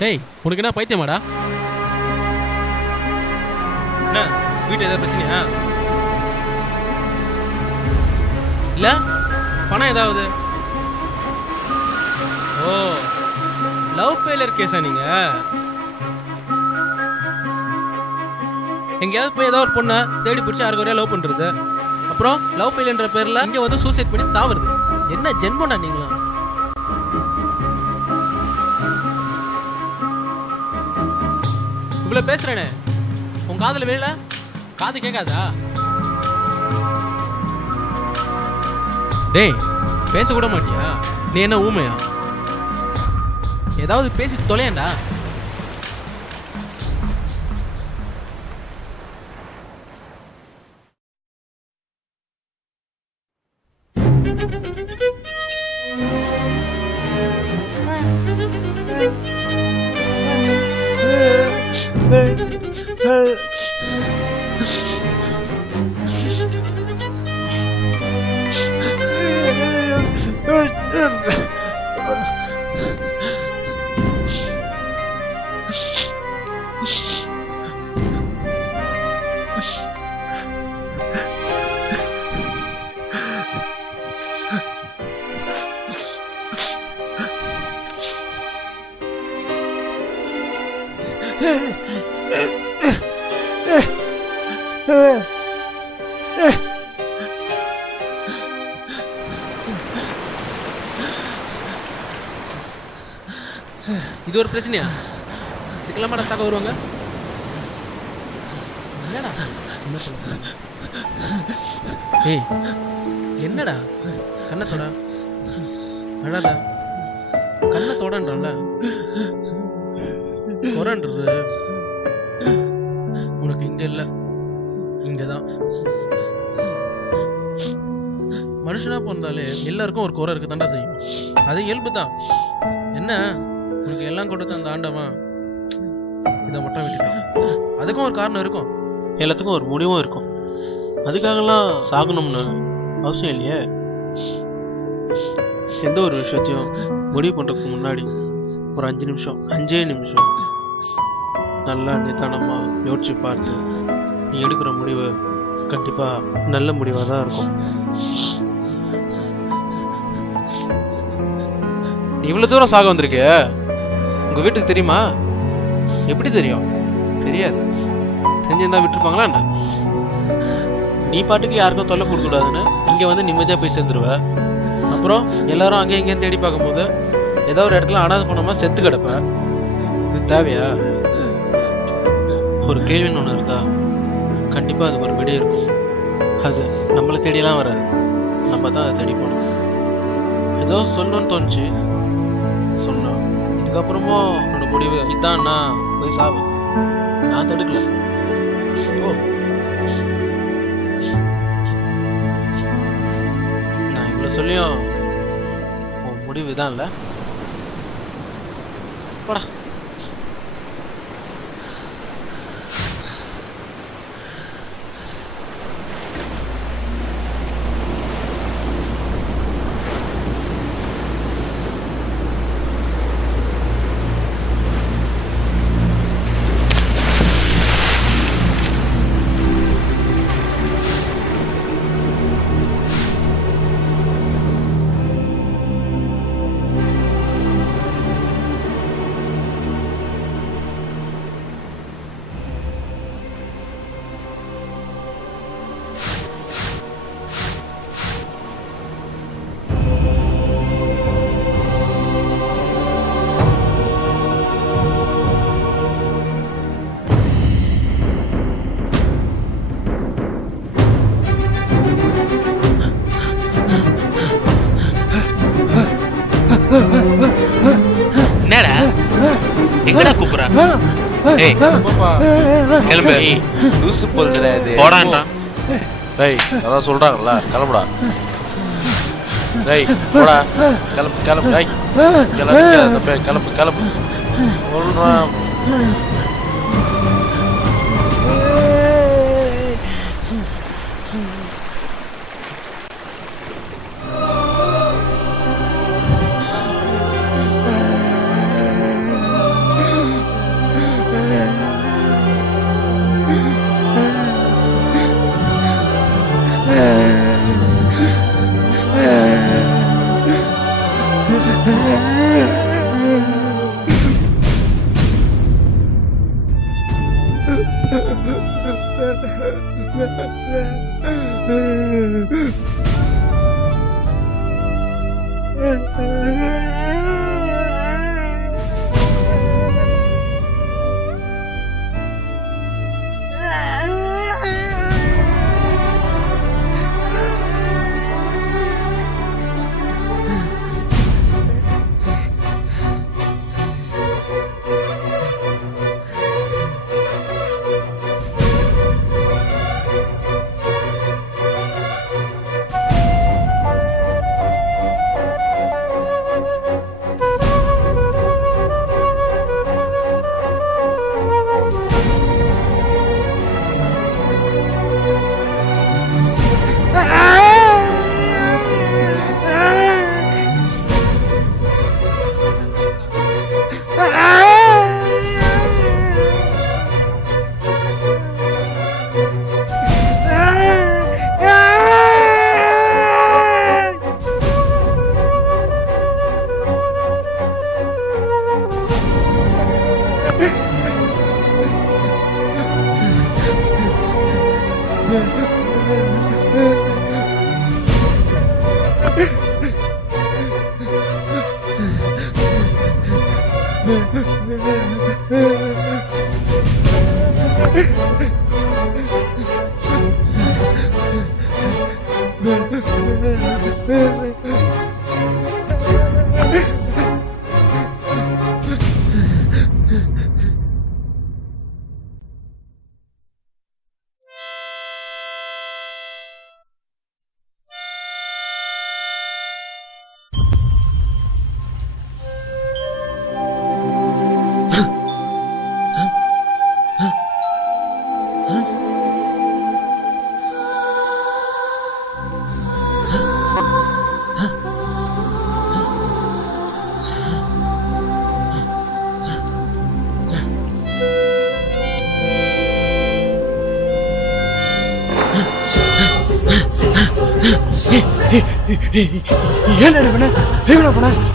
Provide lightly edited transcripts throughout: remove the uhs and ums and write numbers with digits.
டேய் உனக்கு என்ன பைத்தியமாடா? என்ன வீட்டு ஏதாவது பிரச்சனையா? இல்ல பணம் ஏதாவது? ஓ லவ் ஃபெயிலியர் கேஸா நீங்க? எங்கேயாவது போய் ஏதாவது ஒரு பொண்ணை தேடி பிடிச்சி யாருக்கு ஒரே லவ் பண்றது, அப்புறம் லவ் ஃபெயிலியர்ன்ற பேர்ல இங்க வந்து சூசைட் பண்ணி சாவுறது. என்ன ஜென்மம்டா நீங்களா? இவ்வளவு பேசுறேனே உன் காதுல வேல காது கேட்காதா? டேய் பேச கூட மாட்டியா? நீ என்ன ஊமையா? ஏதாவது பேசி தொலையண்டா. இது ஒரு பிரச்சனையா? இதுக்கெல்லாம் மாட தாக்க வருவாங்க? என்னடா சின்ன சொல்ல? ஏய் என்னடா கண்ணத்தோட அழாத, கண்ணத்தோடன்றல குறன்றது உனக்கு இங்க இல்ல, இங்கதான். மனுஷனா பிறந்தாலே எல்லாருக்கும் ஒரு குறை இருக்கு தாண்டா செய்யும். அது இயல்பு தான். என்ன உனக்கு எல்லாம் கொடுத்த அந்த ஆண்டவன் இதை மட்டும் விட்டுட்டான். அதுக்கும் ஒரு காரணம் இருக்கும், எல்லாத்துக்கும் ஒரு முடிவும் இருக்கும். அதுக்காகலாம் சாகணும்னு அவசியம் இல்லையே. எந்த ஒரு விஷயத்தையும் முடிவு பண்றதுக்கு முன்னாடி ஒரு 5 நிமிஷம் நல்லா நிதானமா யோசிச்சு பார்த்து நீ எடுக்கிற முடிவு கண்டிப்பா நல்ல முடிவா தான் இருக்கும். இவ்வளவு தூரம் சாக வந்திருக்க, உங்க வீட்டுக்கு தெரியுமா? எப்படி தெரியும்? தெரியாது. தெரிஞ்சிருந்தா விட்டுருப்பாங்களா என்ன? நீ பாட்டுக்கு யாருக்கும் தொல்லை கொடுக்க கூடாதுன்னு இங்க வந்து நிம்மதியா போய் சேர்ந்துருவ. அப்புறம் எல்லாரும் அங்கேயும் இங்கேயும் தேடி பார்க்கும் போது ஏதோ ஒரு இடத்துல அனாதை பண்ணாம செத்து கிடப்ப. இது தேவையா? ஒரு கேள்வின்னு ஒண்ணு இருந்தா கண்டிப்பா அதுக்கு ஒரு விடை இருக்கும். அது நம்மளை தேடியெல்லாம் வராது, நம்ம தான் அதை தேடி போகணும். ஏதோ சொல்லணும்னு தோணுச்சு சொன்னோம். இதுக்கப்புறமும் என்னோட முடிவு இதான்னா போய் சாவு. நான் தடுக்கல. ஓ நான் இவ்வளவு சொல்லியும் உன் முடிவு இதான் இல்ல? போடா. என்னடா எங்கடா கூப்பிடுற? ஏய் பாப்பா கிளம்பு. லூசு போல்றே இது. போடாடா. டேய் அதான் சொல்றாங்கல கிளம்புடா. டேய் போடா. கிளம்பு டேய். கிளம்பு சொல்றான்.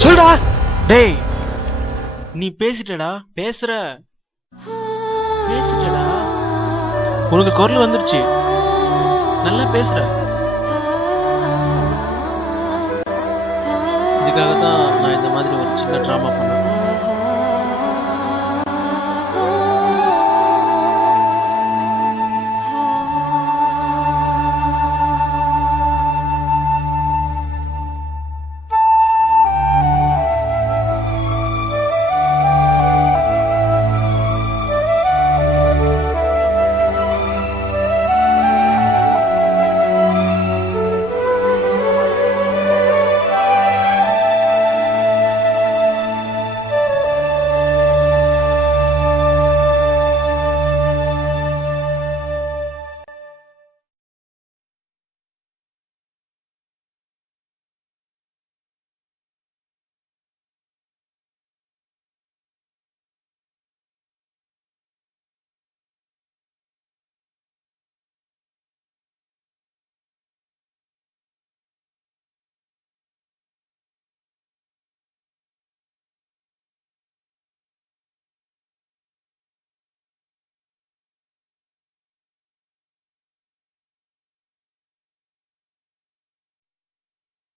சொல்றா டேய், நீ பேசிட்டடா, பேசுறடா, உனக்கு குரல் வந்துருச்சு, நல்லா பேசுற. இதுக்காக தான் நான் இந்த மாதிரி ஒரு சின்ன டிராமா பண்ணேன்.